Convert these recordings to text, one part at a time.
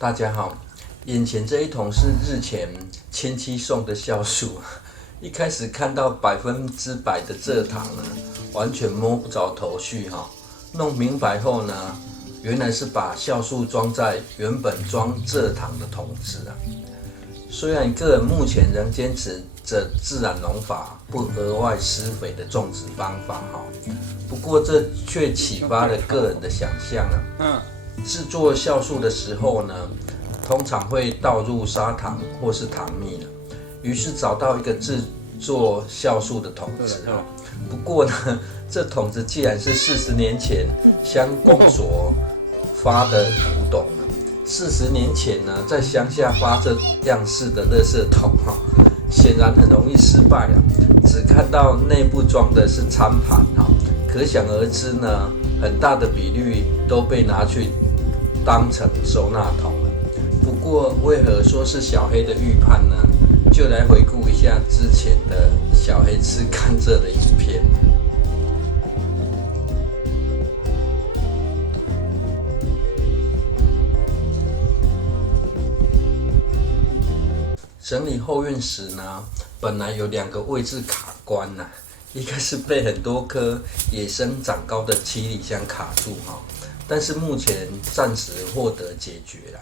大家好，眼前这一桶是日前亲戚送的酵素，一开始看到100%的蔗糖呢，完全摸不着头绪哈。弄明白后呢，原来是把酵素装在原本装蔗糖的桶子啊。虽然个人目前仍坚持着自然农法，不额外施肥的种植方法哈，不过这却启发了个人的想象啊。制作酵素的时候呢，通常会倒入砂糖或是糖蜜了，于是找到一个制作酵素的桶子啊。不过呢，这桶子既然是40年前乡公所发的古董，40年前呢，在乡下发这样式的垃圾桶哈，显然很容易失败啊。只看到内部装的是餐盘哈，可想而知呢，很大的比率都被拿去当成收纳桶了。不过，为何说是小黑的预判呢？就来回顾一下之前的小黑吃甘蔗的影片。整理后院时呢，本来有2个位置卡关呐，一个是被很多棵野生长高的七里香卡住哈，但是目前暂时获得解决了。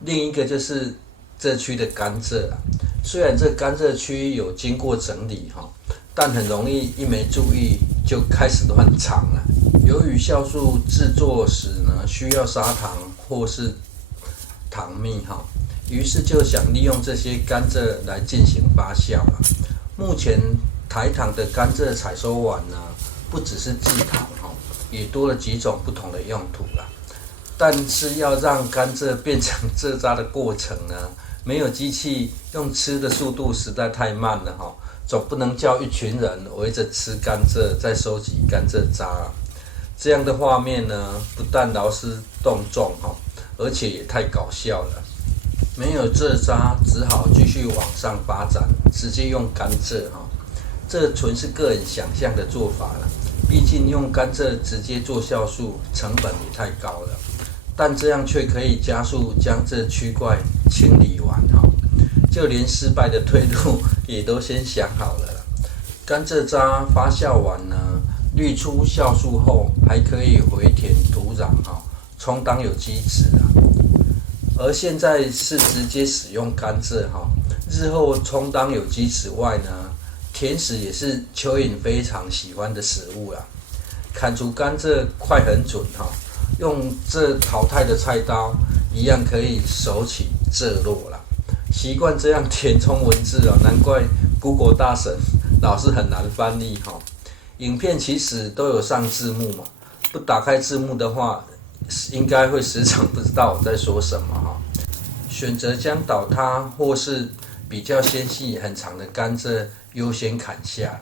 另一个就是这区的甘蔗啊，虽然这甘蔗区有经过整理哈，但很容易一没注意就开始乱长了。由于酵素制作时呢，需要砂糖或是糖蜜哈，于是就想利用这些甘蔗来进行发酵了。目前台糖的甘蔗采收完呢，不只是制糖哈，也多了几种不同的用途了。但是要让甘蔗变成蔗渣的过程呢，没有机器用吃的速度实在太慢了哈，总不能叫一群人围着吃甘蔗再收集甘蔗渣了。这样的画面呢，不但劳师动众哈，而且也太搞笑了。没有蔗渣，只好继续往上发展，直接用甘蔗哈。这纯是个人想象的做法了，毕竟用甘蔗直接做酵素，成本也太高了。但这样却可以加速将这区块清理完哈，就连失败的退路也都先想好了。甘蔗渣发酵完呢，滤出酵素后，还可以回填土壤哈，充当有机质啊。而现在是直接使用甘蔗哈，日后充当有机质外呢，甜食也是蚯蚓非常喜欢的食物啦。砍除甘蔗快很准哈，用这淘汰的菜刀一样可以手起蔗落啦。习惯这样填充文字啊，难怪 Google 大神老是很难翻译哈。影片其实都有上字幕嘛，不打开字幕的话，应该会时常不知道我在说什么哈。选择将倒塌或是比较纤细很长的甘蔗优先砍下。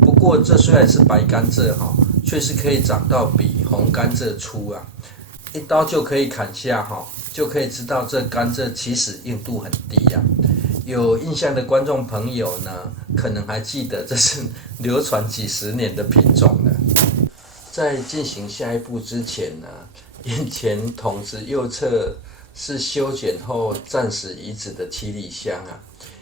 不过这虽然是白甘蔗哈，却是可以长到比红甘蔗粗啊，一刀就可以砍下哈，就可以知道这甘蔗其实硬度很低啊。有印象的观众朋友呢，可能还记得这是流传几十年的品种了。在进行下一步之前呢，眼前桶子右侧是修剪后暂时移植的七里香啊，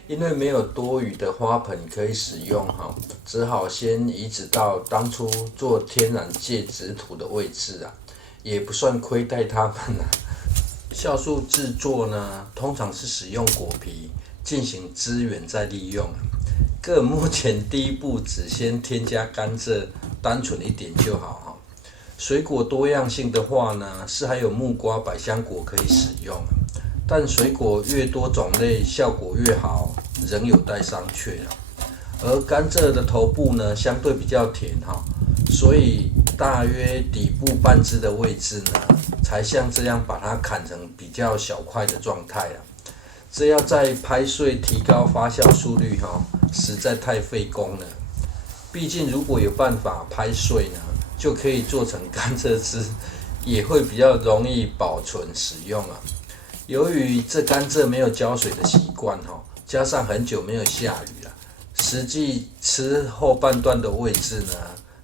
因为没有多余的花盆可以使用哈，只好先移植到当初做天然介质土的位置啊，也不算亏待他们啊。酵素制作呢，通常是使用果皮进行资源再利用啊。个人目前第一步只先添加甘蔗，单纯一点就好哈。水果多样性的话呢，是还有木瓜、百香果可以使用，但水果越多种类效果越好，仍有待商榷啊。而甘蔗的头部呢，相对比较甜哈，所以大约底部半枝的位置呢，才像这样把它砍成比较小块的状态啊。这要再拍碎提高发酵速率哈，实在太费工了。毕竟如果有办法拍碎呢，就可以做成甘蔗汁，也会比较容易保存使用啊。由于这甘蔗没有浇水的习惯哈，加上很久没有下雨了，实际吃后半段的位置呢，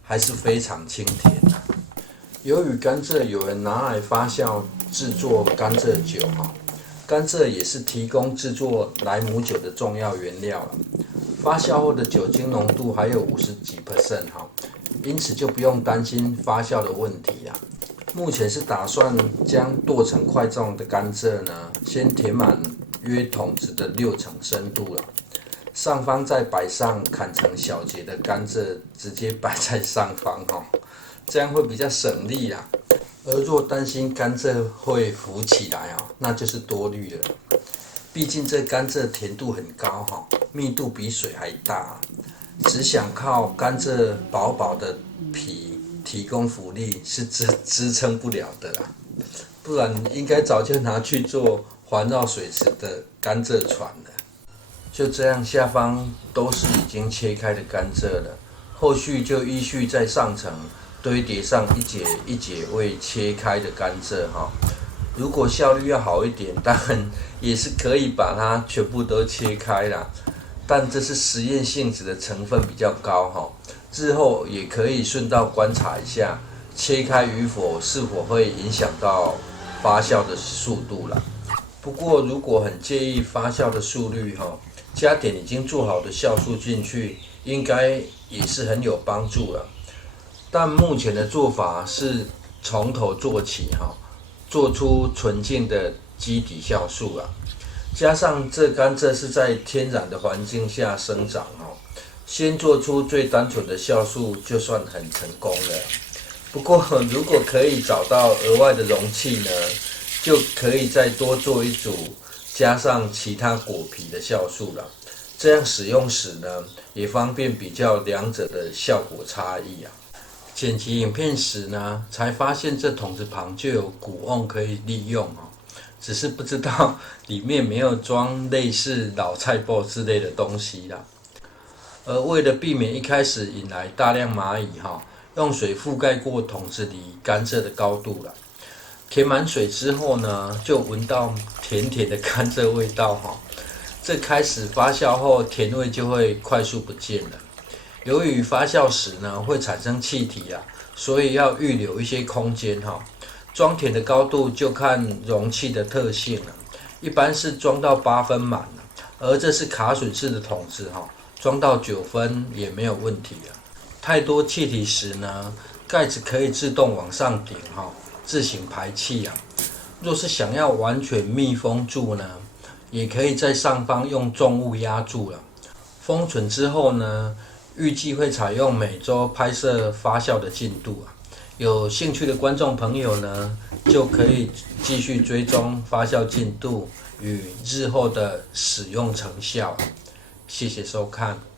还是非常清甜啊。由于甘蔗有人拿来发酵制作甘蔗酒哈，甘蔗也是提供制作莱姆酒的重要原料了。发酵后的酒精浓度还有50几%哈，因此就不用担心发酵的问题啦。目前是打算将剁成块状的甘蔗呢，先填满约桶子的6成深度了。上方再摆上砍成小节的甘蔗，直接摆在上方哈，这样会比较省力啦。而若担心甘蔗会浮起来哦，那就是多虑了。毕竟这甘蔗甜度很高哈，密度比水还大，只想靠甘蔗薄薄的皮提供浮力是支撑不了的啦。不然应该早就拿去做环绕水池的甘蔗船了。就这样，下方都是已经切开的甘蔗了，后续就依序在上层堆叠上一节一节未切开的甘蔗哈。如果效率要好一点，当然也是可以把它全部都切开啦。但这是实验性质的成分比较高哈，日后也可以顺道观察一下切开与否是否会影响到发酵的速度啦。不过如果很介意发酵的速率哈，加点已经做好的酵素进去，应该也是很有帮助了。但目前的做法是从头做起哈，做出纯净的基底酵素啊，加上这甘蔗是在天然的环境下生长哦，先做出最单纯的酵素就算很成功了。不过如果可以找到额外的容器呢，就可以再多做一组加上其他果皮的酵素了，这样使用时呢也方便比较两者的效果差异啊。剪辑影片时呢，才发现这桶子旁就有鼓瓮可以利用哦，只是不知道里面没有装类似老菜包之类的东西啦。而为了避免一开始引来大量蚂蚁哈，用水覆盖过桶子里甘蔗的高度啦。填满水之后呢，就闻到甜甜的甘蔗味道哈。这开始发酵后，甜味就会快速不见了。由于发酵时呢会产生气体啊，所以要预留一些空间哈。装填的高度就看容器的特性了，一般是装到8分满了，而这是卡榫式的桶子哈，装到9分也没有问题了。太多气体时呢，盖子可以自动往上顶哈，自行排气啊。若是想要完全密封住呢，也可以在上方用重物压住了。封存之后呢，预计会采用每周拍摄发酵的进度啊。有兴趣的观众朋友呢，就可以继续追踪发酵进度与日后的使用成效。谢谢收看。